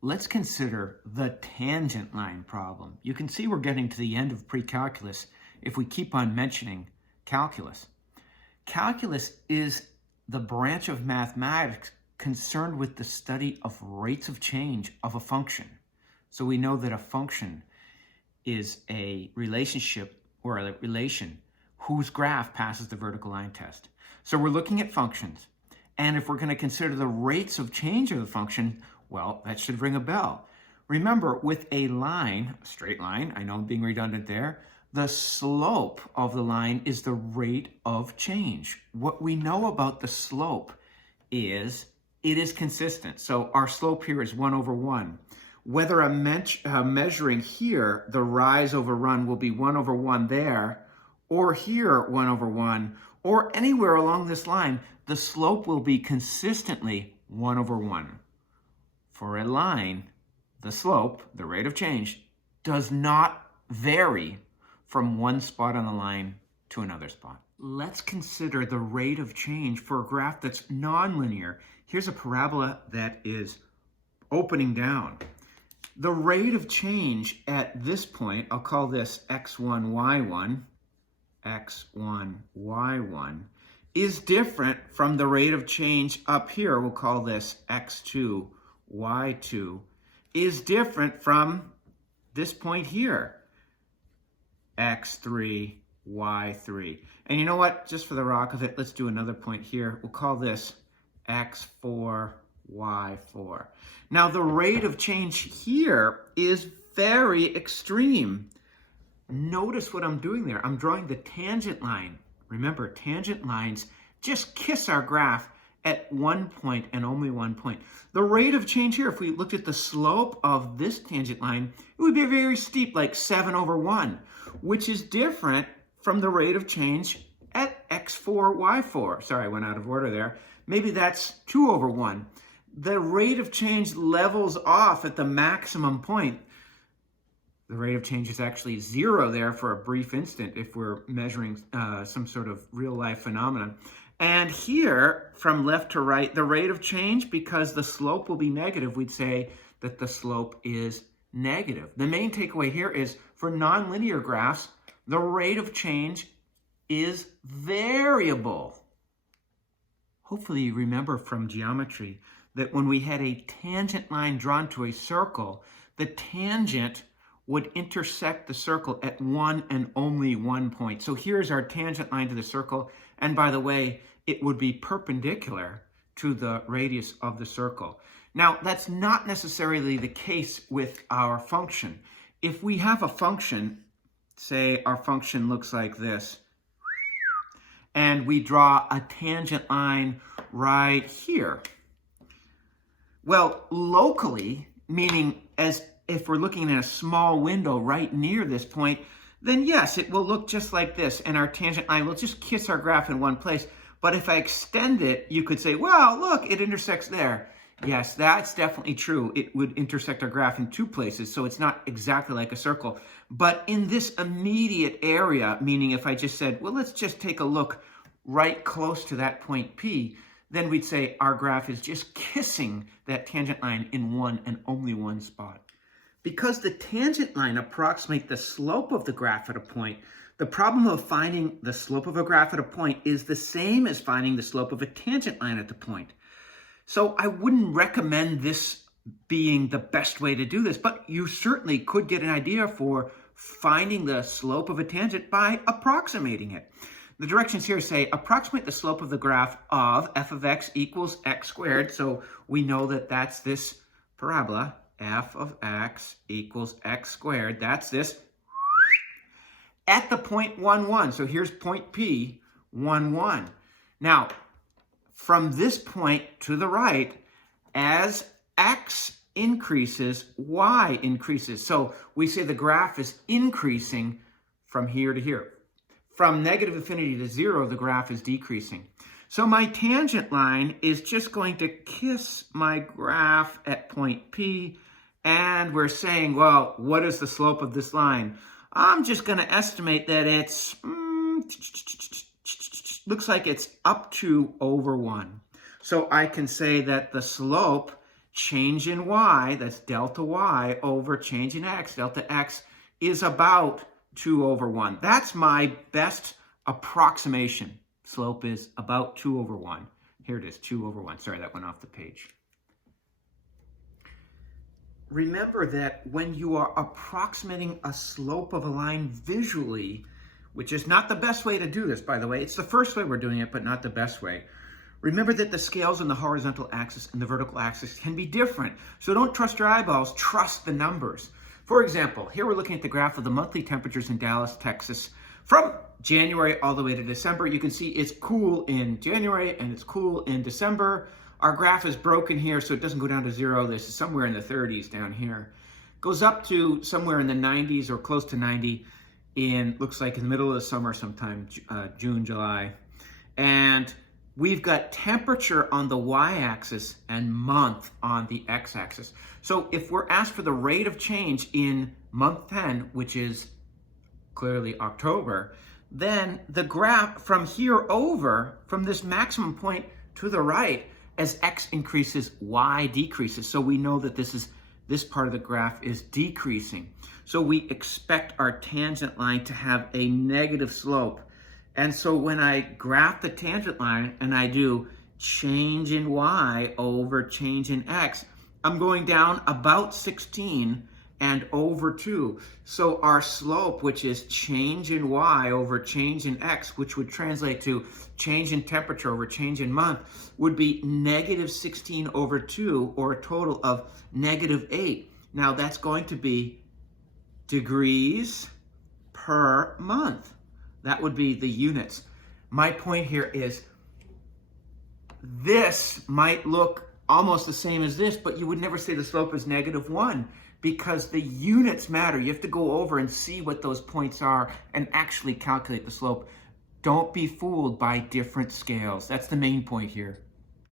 Let's consider the tangent line problem. You can see we're getting to the end of pre-calculus if we keep on mentioning calculus. Calculus is the branch of mathematics concerned with the study of rates of change of a function. So we know that a function is a relationship or a relation whose graph passes the vertical line test. So we're looking at functions. And if we're going to consider the rates of change of the function, well, that should ring a bell. Remember, with a line, a straight line, I know I'm being redundant there, the slope of the line is the rate of change. What we know about the slope is it is consistent. So our slope here is 1 over 1. Whether I'm measuring here, the rise over run will be 1 over 1 there, or here 1 over 1, or anywhere along this line, the slope will be consistently 1 over 1. For a line, the slope, the rate of change, does not vary from one spot on the line to another spot. Let's consider the rate of change for a graph that's nonlinear. Here's a parabola that is opening down. The rate of change at this point, I'll call this x1, y1, x1, y1, is different from the rate of change up here, we'll call this x2, y2, is different from this point here, x3, y3. And you know what? Just for the rock of it, let's do another point here. We'll call this x4, y4. Now the rate of change here is very extreme. Notice what I'm doing there. I'm drawing the tangent line. Remember, tangent lines just kiss our graph at one point and only one point. The rate of change here, if we looked at the slope of this tangent line, it would be very steep, like 7 over 1, which is different from the rate of change at x4, y4. Sorry, I went out of order there. Maybe that's 2 over 1. The rate of change levels off at the maximum point. The rate of change is actually 0 there for a brief instant if we're measuring some sort of real-life phenomenon. And here, from left to right, the rate of change, because the slope will be negative, we'd say that the slope is negative. The main takeaway here is, for nonlinear graphs, the rate of change is variable. Hopefully you remember from geometry that when we had a tangent line drawn to a circle, the tangent would intersect the circle at one and only one point. So here's our tangent line to the circle, and by the way, it would be perpendicular to the radius of the circle. Now, that's not necessarily the case with our function. If we have a function, say our function looks like this, and we draw a tangent line right here. Well, locally, meaning as if we're looking at a small window right near this point, then yes, it will look just like this, and our tangent line will just kiss our graph in one place. But if I extend it, you could say, well, look, it intersects there. Yes, that's definitely true. It would intersect our graph in two places, so it's not exactly like a circle. But in this immediate area, meaning if I just said, well, let's just take a look right close to that point P, then we'd say our graph is just kissing that tangent line in one and only one spot. Because the tangent line approximates the slope of the graph at a point, the problem of finding the slope of a graph at a point is the same as finding the slope of a tangent line at the point. So I wouldn't recommend this being the best way to do this, but you certainly could get an idea for finding the slope of a tangent by approximating it. The directions here say approximate the slope of the graph of f of x equals x squared. So we know that that's this parabola, f of x equals x squared. That's this at the point 1, 1. So here's point P, 1, 1. Now, from this point to the right, as x increases, y increases. So we say the graph is increasing from here to here. From negative infinity to 0, the graph is decreasing. So my tangent line is just going to kiss my graph at point P, and we're saying, well, what is the slope of this line? I'm just going to estimate that it's, looks like it's up to over 1. So I can say that the slope change in y, that's delta y, over change in x, delta x, is about 2 over 1. That's my best approximation. Slope is about 2 over 1. Here it is, 2 over 1. Sorry, that went off the page. Remember that when you are approximating a slope of a line visually, which is not the best way to do this, by the way. It's the first way we're doing it, but not the best way. Remember that the scales on the horizontal axis and the vertical axis can be different. So don't trust your eyeballs, trust the numbers. For example, here we're looking at the graph of the monthly temperatures in Dallas, Texas, from January all the way to December. You can see it's cool in January and it's cool in December. Our graph is broken here, so it doesn't go down to 0. This is somewhere in the 30s down here. Goes up to somewhere in the 90s or close to 90 in, looks like in the middle of the summer sometime, June, July. And we've got temperature on the y-axis and month on the x-axis. So if we're asked for the rate of change in month 10, which is clearly October, then the graph from here over, from this maximum point to the right, as x increases, y decreases. So we know that this part of the graph is decreasing. So we expect our tangent line to have a negative slope. And so when I graph the tangent line and I do change in y over change in x, I'm going down about 16 and over 2. So our slope, which is change in y over change in x, which would translate to change in temperature over change in month, would be negative 16 over 2, or a total of negative 8. Now that's going to be degrees per month. That would be the units. My point here is this might look almost the same as this, but you would never say the slope is -1 because the units matter. You have to go over and see what those points are and actually calculate the slope. Don't be fooled by different scales. That's the main point here.